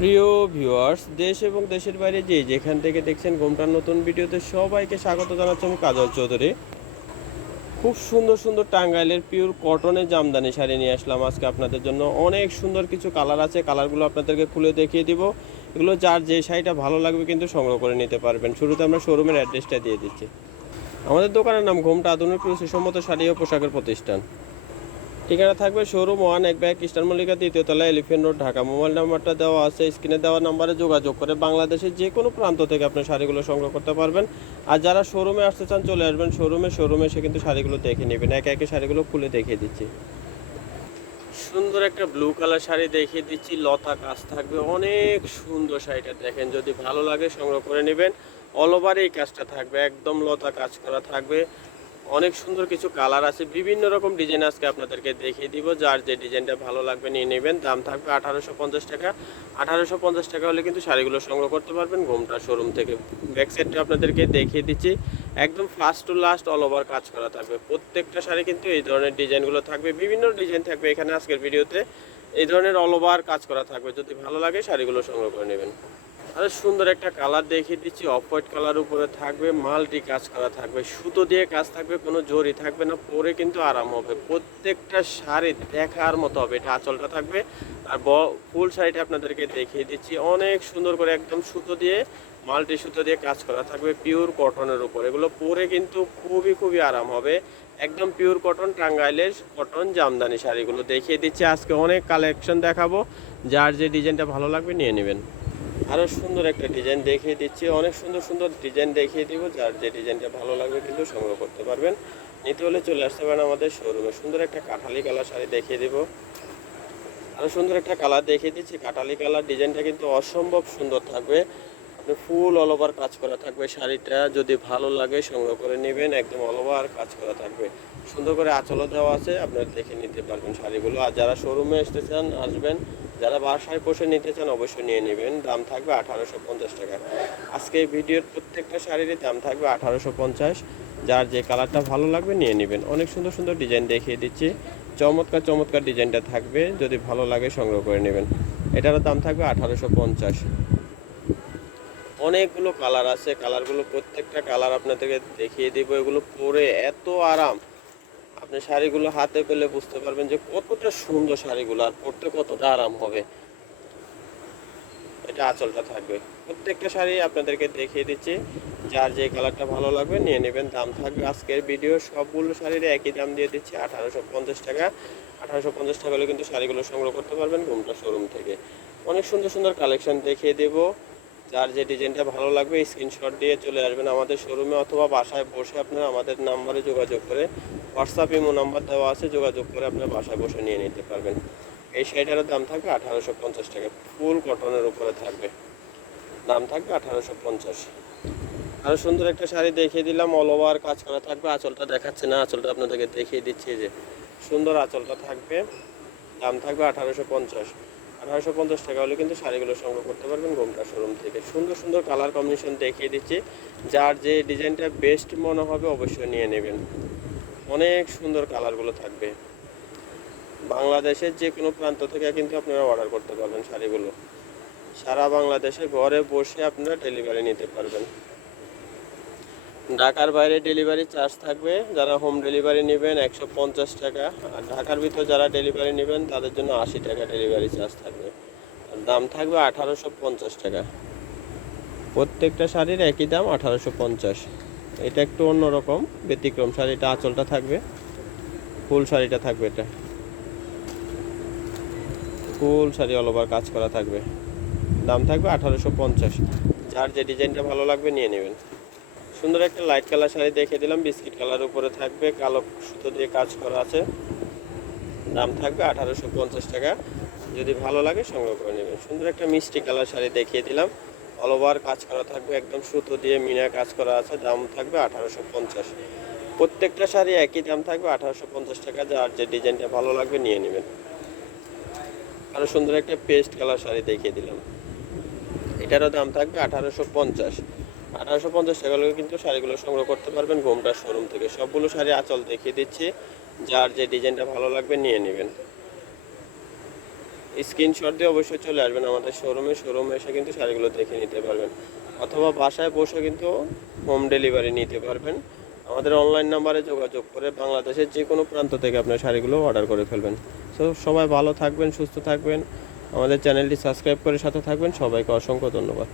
প্রিয় ভিউয়ার্স দেশ এবং দেশের বাইরে যে যেখান থেকে দেখছেন ঘুমটার নতুন ভিডিওতে সবাইকে স্বাগত জানাচ্ছি আমি কাজল চৌধুরী। খুব সুন্দর সুন্দর টাঙ্গাইলের পিওর কটনের জামদানি শাড়ি নিয়ে আসলাম আজকে আপনাদের জন্য। অনেক সুন্দর কিছু কালার আছে কালারগুলো আপনাদেরকে খুলে দেখিয়ে দিব। এগুলো যার যে শাড়িটা ভালো লাগবে কিন্তু সংগ্রহ করে নিতে পারবেন। শুরুতে আমরা শোরুমের অ্যাড্রেসটা দিয়ে দিচ্ছি। আমাদের দোকানের নাম ঘুমটা আধুনিক সুসম্মত শাড়ি ও পোশাকের প্রতিষ্ঠান। ঠিকানা থাকবে শোরুম ওয়ান এক ব্যাগ খ্রিস্টান মল্লিকা দ্বিতীয় তলা এলিফেন্ট রোড ঢাকা। মোবাইল নাম্বারটা দেওয়া আছে স্ক্রিনে দেওয়া নাম্বারে যোগাযোগ করে বাংলাদেশের যে কোনো প্রান্ত থেকে আপনি শাড়িগুলো সংগ্রহ করতে পারবেন। আর যারা শোরুমে আসতে চান, চলে আসবেন শোরুমে শোরুমে এসে কিন্তু শাড়িগুলো দেখে নেবেন। একে একে শাড়িগুলো খুলে দেখিয়ে দিচ্ছি। সুন্দর একটা ব্লু কালার শাড়ি দেখিয়ে দিচ্ছি। লতা কাজ থাকবে। অনেক সুন্দর শাড়িটা দেখেন। যদি ভালো লাগে সংগ্রহ করে নেবেন। অল ওভার এই কাজটা থাকবে। একদম লতা কাজ করা থাকবে। অনেক সুন্দর কিছু কালার আছে। বিভিন্ন রকম ডিজাইন আজকে আপনাদেরকে দেখিয়ে দিব। যার যে ডিজাইনটা ভালো লাগবে নিয়ে নেবেন। দাম থাকবে আঠারোশো পঞ্চাশ টাকা। আঠারোশো পঞ্চাশ টাকা হলে কিন্তু শাড়িগুলো সংগ্রহ করতে পারবেন ঘুমটা শোরুম থেকে। ব্যাক সাইডটা আপনাদেরকে দেখিয়ে দিচ্ছি। একদম first to last all over কাজ করা থাকবে। প্রত্যেকটা শাড়ি কিন্তু এই ধরনের ডিজাইনগুলো থাকবে। বিভিন্ন ডিজাইন থাকবে এখানে আজকের ভিডিওতে এই ধরনের অল ওভার কাজ করা থাকবে। যদি ভালো লাগে শাড়িগুলো সংগ্রহ করে নেবেন। আরে সুন্দর একটা কালার দেখিয়ে দিচ্ছি। অফ হোয়াইট কালার উপরে থাকবে মাল্টি কাজ করা থাকবে। সুতো দিয়ে কাজ থাকবে, কোনো জরি থাকবে না, পরে কিন্তু আরাম হবে। প্রত্যেকটা শাড়ি দেখার মতো হবে। এটা আঁচলটা থাকবে। আর ব, ফুল শাড়িটা আপনাদেরকে দেখিয়ে দিচ্ছি। অনেক সুন্দর করে একদম সুতো দিয়ে মাল্টি সুতো দিয়ে কাজ করা থাকবে পিওর কটনের উপর। এগুলো পরে কিন্তু খুবই খুবই আরাম হবে। একদম পিওর কটন টাঙ্গাইলের কটন জামদানি শাড়িগুলো দেখিয়ে দিচ্ছি। আজকে অনেক কালেকশন দেখাবো। যার যে ডিজাইনটা ভালো লাগবে নিয়ে নেবেন। আরও সুন্দর একটা ডিজাইন দেখিয়ে দিচ্ছি। অনেক সুন্দর সুন্দর ডিজাইন দেখিয়ে দিব, যার যে ডিজাইনটা ভালো লাগবে কিন্তু সংগ্রহ করতে পারবেন। নিতে হলে চলে আসতে পারেন আমাদের শোরুমে সুন্দর একটা কাঁঠালি কালার শাড়ি দেখিয়ে দিব। আরও সুন্দর একটা কালার দেখিয়ে দিচ্ছি। কাঁঠালি কালার ডিজাইনটা কিন্তু অসম্ভব সুন্দর থাকবে। ফুল অল ওভার কাজ করা থাকবে, শাড়িটা যদি ভালো লাগে সংগ্রহ করে নেবেন, একদম অল ওভার কাজ করা থাকবে। সুন্দর করে আঁচলও দেওয়া আছে, আপনারা দেখে নিতে পারবেন শাড়িগুলো। আর যারা শোরুমে আসতে চান, আসবেন। যারা বাসায় বসে নিতে চান, অবশ্যই নিয়ে নেবেন। দাম থাকবে আঠারোশো পঞ্চাশ টাকা। আজকে এই ভিডিওর প্রত্যেকটা শাড়িরই দাম থাকবে আঠারোশো পঞ্চাশ। যার যে কালারটা ভালো লাগবে, নিয়ে নেবেন। অনেক সুন্দর সুন্দর ডিজাইন দেখিয়ে দিচ্ছি। চমৎকার চমৎকার ডিজাইনটা থাকবে। যদি ভালো লাগে, সংগ্রহ করে নেবেন। এটারও দাম থাকবে আঠারোশো পঞ্চাশ। অনেকগুলো কালার আছে কালারগুলো প্রত্যেকটা কালার আপনাদেরকে দেখিয়ে দিব। এগুলো পরে এত আরাম। আপনি শাড়িগুলো হাতে পেলে বুঝতে পারবেন যে কতটা সুন্দর শাড়িগুলো আর পরতে কতটা আরাম হবে। এটা আঁচলটা থাকবে। প্রত্যেকটা শাড়ি আপনাদেরকে দেখিয়ে দিচ্ছি। যার যে কালারটা ভালো লাগবে নিয়ে নেবেন, দাম থাকবে আজকের ভিডিও সবগুলো শাড়ির একই দাম দিয়ে দিচ্ছি, আঠারোশো পঞ্চাশ টাকা। আঠারোশো পঞ্চাশ টাকা হলে কিন্তু শাড়িগুলো সংগ্রহ করতে পারবেন ঘুমটা শোরুম থেকে। অনেক সুন্দর সুন্দর কালেকশন দেখিয়ে দেবো। যার যে ডিজাইনটা ভালো লাগবে স্ক্রিনশট দিয়ে চলে আসবেন আমাদের শোরুমে অথবা বাসায় বসে আপনারা আমাদের নাম্বারে যোগাযোগ করে হোয়াটসঅ্যাপ ইমো নাম্বার দেওয়া আছে, যোগাযোগ করে আপনারা বাসায় বসে নিয়ে নিতে পারবেন। এই শাড়িটার দাম থাকবে আঠারোশো পঞ্চাশ টাকা, ফুল কটনের উপরে থাকবে। দাম থাকবে আঠারোশো পঞ্চাশ। আরও সুন্দর একটা শাড়ি দেখিয়ে দিলাম অল ওভার কাজ করা থাকবে, আঁচলটা দেখাচ্ছে না, আঁচলটা আপনাদেরকে দেখিয়ে দিচ্ছি যে, সুন্দর আঁচলটা থাকবে। দাম থাকবে আঠারোশো পঞ্চাশ। আঠারোশো পঞ্চাশ টাকা হলে কিন্তু শাড়িগুলো সংগ্রহ করতে পারবেন গোমটা শোরুম থেকে। সুন্দর সুন্দর কালার কম্বিনেশন দেখিয়ে দিচ্ছি। যার যে ডিজাইনটা বেস্ট মনে হবে অবশ্যই নিয়ে নেবেন। অনেক সুন্দর কালারগুলো থাকবে। বাংলাদেশের যে কোনো প্রান্ত থেকে কিন্তু আপনারা অর্ডার করতে পারবেন শাড়িগুলো। সারা বাংলাদেশে ঘরে বসে আপনারা ডেলিভারি নিতে পারবেন। ঢাকার বাইরে ডেলিভারি চার্জ থাকবে। যারা হোম ডেলিভারি নেবেন একশো পঞ্চাশ টাকা। আর ঢাকার ভিতর যারা ডেলিভারি নেবেন, তাদের জন্য আশি টাকা ডেলিভারি চার্জ থাকবে। আর দাম থাকবে আঠারোশো পঞ্চাশ টাকা। প্রত্যেকটা শাড়ির একই দাম আঠারোশো পঞ্চাশ। এটা একটু অন্যরকম, ব্যতিক্রম শাড়িটা, আঁচলটা থাকবে। ফুল শাড়িটা থাকবে এটা। ফুল শাড়ি অল ওভার কাজ করা থাকবে। দাম থাকবে আঠারোশো পঞ্চাশ। যার যে ডিজাইনটা ভালো লাগবে নিয়ে নেবেন। সুন্দর একটা লাইট কালার শাড়ি দেখে দিলাম। বিস্কিট কালার উপরে থাকবে, কালো সুতো দিয়ে কাজ করা আছে। দাম থাকবে আঠারোশো পঞ্চাশ টাকা। যদি ভালো লাগে সংগ্রহ করে নেবেন। সুন্দর একটা মিষ্টি কালার শাড়ি দেখিয়ে দিলাম। অল ওভার কাজ করা থাকবে, একদম সুতো দিয়ে মিনা কাজ করা আছে। দাম থাকবে আঠারোশো পঞ্চাশ। প্রত্যেকটা শাড়ি একই দাম থাকবে আঠারোশো পঞ্চাশ টাকা। যার যে ডিজাইনটা ভালো লাগবে নিয়ে নেবেন। আরও সুন্দর একটা পেস্ট কালার শাড়ি দেখিয়ে দিলাম। এটারও দাম থাকবে আঠারোশো পঞ্চাশ। আঠারোশো পঞ্চাশ টাকা হলে কিন্তু শাড়িগুলো সংগ্রহ করতে পারবেন, ঘোমটা শোরুম থেকে। সবগুলো শাড়ি আঁচল দেখিয়ে দিচ্ছি, যার যে ডিজাইনটা ভালো লাগবে নিয়ে নেবেন। স্ক্রিনশট দিয়ে অবশ্যই চলে আসবেন আমাদের শোরুমে শোরুমে এসে কিন্তু শাড়িগুলো দেখে নিতে পারবেন। অথবা বাসায় বসে কিন্তু হোম ডেলিভারি নিতে পারবেন। আমাদের অনলাইন নাম্বারে যোগাযোগ করে বাংলাদেশের যে কোনো প্রান্ত থেকে আপনার শাড়িগুলো অর্ডার করে ফেলবেন। সো সবাই ভালো থাকবেন, সুস্থ থাকবেন। আমাদের চ্যানেলটি সাবস্ক্রাইব করে সাথে থাকবেন। সবাইকে অসংখ্য ধন্যবাদ।